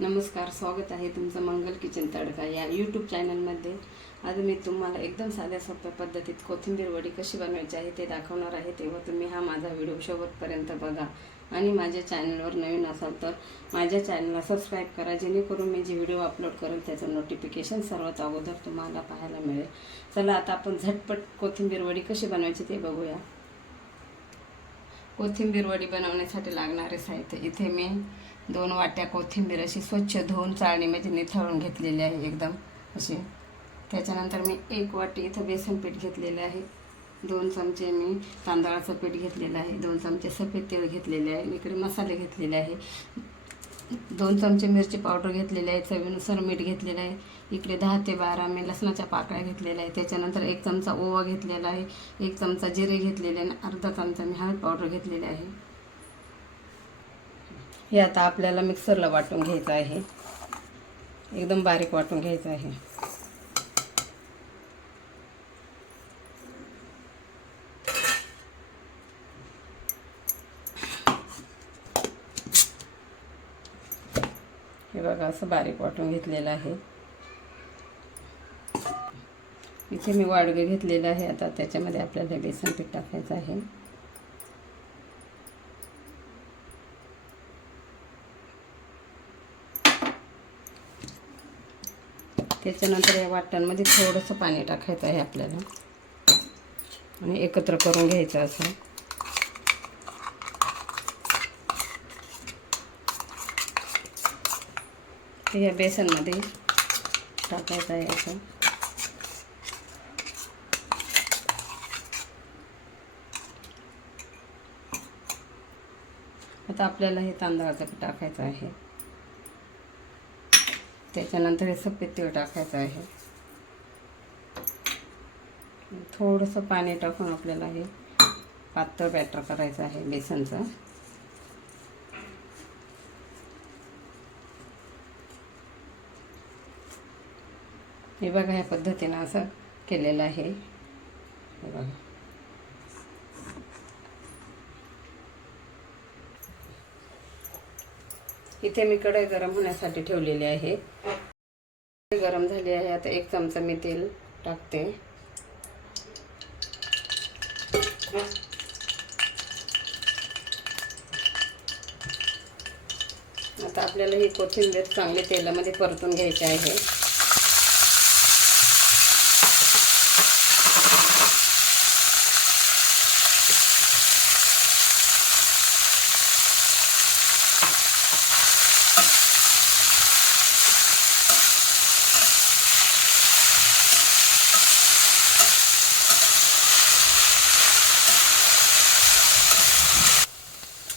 नमस्कार स्वागत आहे तुमचं मंगल किचन तडका या यूट्यूब चॅनलमध्ये आज मी तुम्हाला एकदम साध्या सोप्या पद्धतीत कोथिंबीर वडी कशी बनवायची आहे ते दाखवणार आहे. तेव्हा तुम्ही हा माझा व्हिडिओ शेवटपर्यंत बघा. आणि माझ्या चॅनलवर नवीन असाल तर माझ्या चॅनलला सबस्क्राईब करा. जेणेकरून मी जे व्हिडिओ अपलोड करेल त्याचं नोटिफिकेशन सर्वात अगोदर तुम्हाला पाहायला मिळेल. चला आता आपण झटपट कोथिंबीर वडी कशी बनवायची ते बघूया. कोथिंबीर वडी बनवण्यासाठी लागणारे साहित्य इथे मी दोन वाट्या कोथिंबीर अशी स्वच्छ धुवून चाळणीमध्ये निथळून घेतलेली आहे एकदम अशी. त्याच्यानंतर मी एक वाटी इथं बेसन पीठ घेतलेलं आहे. दोन चमचे मी तांदळाचं पीठ घेतलेलं आहे. दोन चमचे सफेद तेल घेतलेले आहे. इकडे मसाले घेतलेले आहे. दोन चमचे मिरची पावडर घेतलेली आहे. चवीनुसार मीठ घेतलेलं आहे. इकडे दहा ते बारा मी लसणाच्या पाकळ्या घेतलेल्या आहे त्याच्यानंतर एक चमचा ओवा घेतलेला आहे. एक चमचा जिरे घेतलेले आणि अर्धा चमचा मी हळद पावडर घेतलेली आहे. हे आता आपल्याला मिक्सरला वाटून घ्यायचं आहे. एकदम बारीक वाटून घ्यायचं आहे. हे बघा असं बारीक वाटून घेतलेलं आहे. इथे मी वाडगे घेतलेलं आहे. आता त्याच्यामध्ये आपल्याला बेसन पीठ टाकायचं आहे. त्याच्यानंतर या वाटणांमध्ये थोडंसं पाणी टाकायचं आहे आपल्याला. आणि एकत्र करून घ्यायचं असं. ते या बेसनमध्ये टाकायचं आहे असं. आता आपल्याला हे तांदळाचं टाकायचं आहे. त्याच्यानंतर हे सफेद तीळ टाकायचं आहे. थोडंसं पाणी टाकून आपल्याला हे पातळ बॅटर करायचं आहे बेसनचं. हे बघा ह्या पद्धतीनं असं केलेलं आहे. हे बघा. इथे मी कढई गरम होण्यासाठी ठेवलेली आहे. गरम झाली आहे. आता एक चमचा मी तेल टाकते. आता आपल्याला ही कोथिंबीर चांगली तेलामध्ये परतून घ्यायची आहे.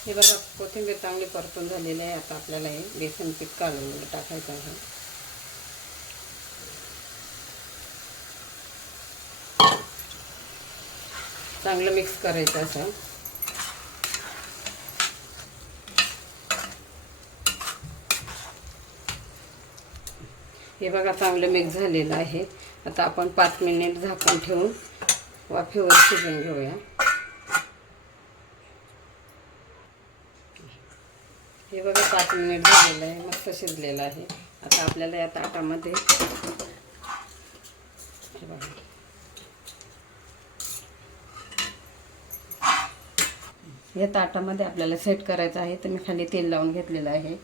हे बघा कोथिंबीर चांगली परतून झालेली आहे. आता आपल्याला हे बेसन पीठ काढून टाकायचं आहे. चांगलं मिक्स करायचं असं. हे बघा चांगलं मिक्स झालेलं आहे. आता आपण पाच मिनिट झाकून ठेवून वाफेवर शिजून घेऊया. हे बघा पाच मिनिट झालेलं आहे. मस्त शिजलेलं आहे. आता आपल्याला या ताटामध्ये हे बघा. या ताटामध्ये आपल्याला सेट करायचं आहे. तर मी खाली तेल लावून घेतलेलं आहे.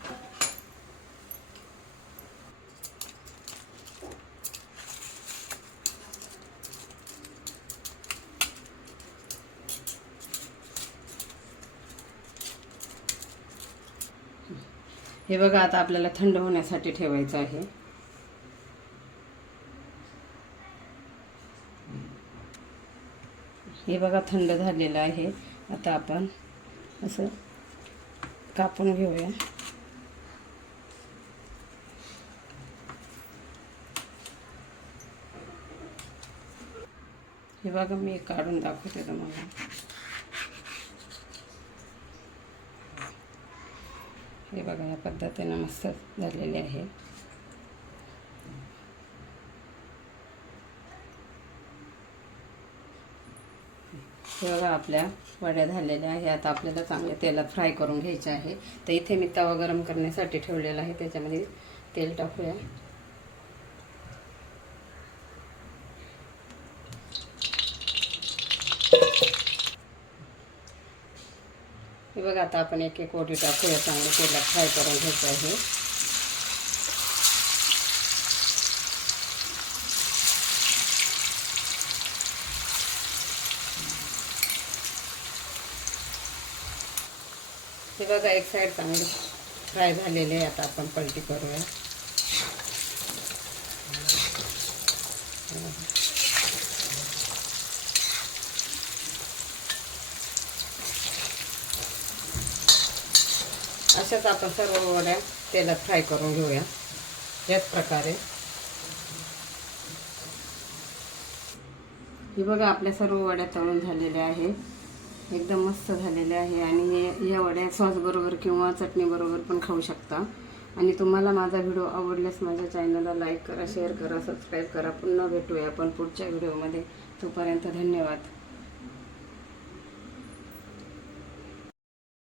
हे बघा आता आपल्याला थंड होण्यासाठी ठेवायचं आहे. हे बघा थंड झालेलं आहे. आता आपण असं कापून घेऊया. हे बघा मी काढून दाखवते तुम्हाला. हे बघा या पद्धतीनं मस्त झालेले आहे. हे बघा आपल्या वड्या झालेल्या आहे आता आपल्याला चांगल्या तेलात फ्राय करून घ्यायचे आहे. तर इथे मी तवा गरम करण्यासाठी ठेवलेला आहे. त्याच्यामध्ये तेल टाकूया. हे बघा आता एक एक ओटी टाकूया चांगलं तेलात फ्राय करून घ्यायचं आहे हे बघा एक साईड चांगली फ्राय झालेली आहे आता आपण पलटी करूया अशाच आपण सर्व वड्या तेलात फ्राय करून घेऊया. याच प्रकारे. ही बघा आपल्या सर्व वड्या तळून झालेल्या आहेत. एकदम मस्त झालेल्या आहे. आणि हे या वड्या सॉसबरोबर किंवा चटणीबरोबर पण खाऊ शकता. आणि तुम्हाला माझा व्हिडिओ आवडल्यास माझ्या चॅनलला लाईक करा शेअर करा सबस्क्राईब करा. पुन्हा भेटूया आपण पुढच्या व्हिडिओमध्ये. तोपर्यंत धन्यवाद.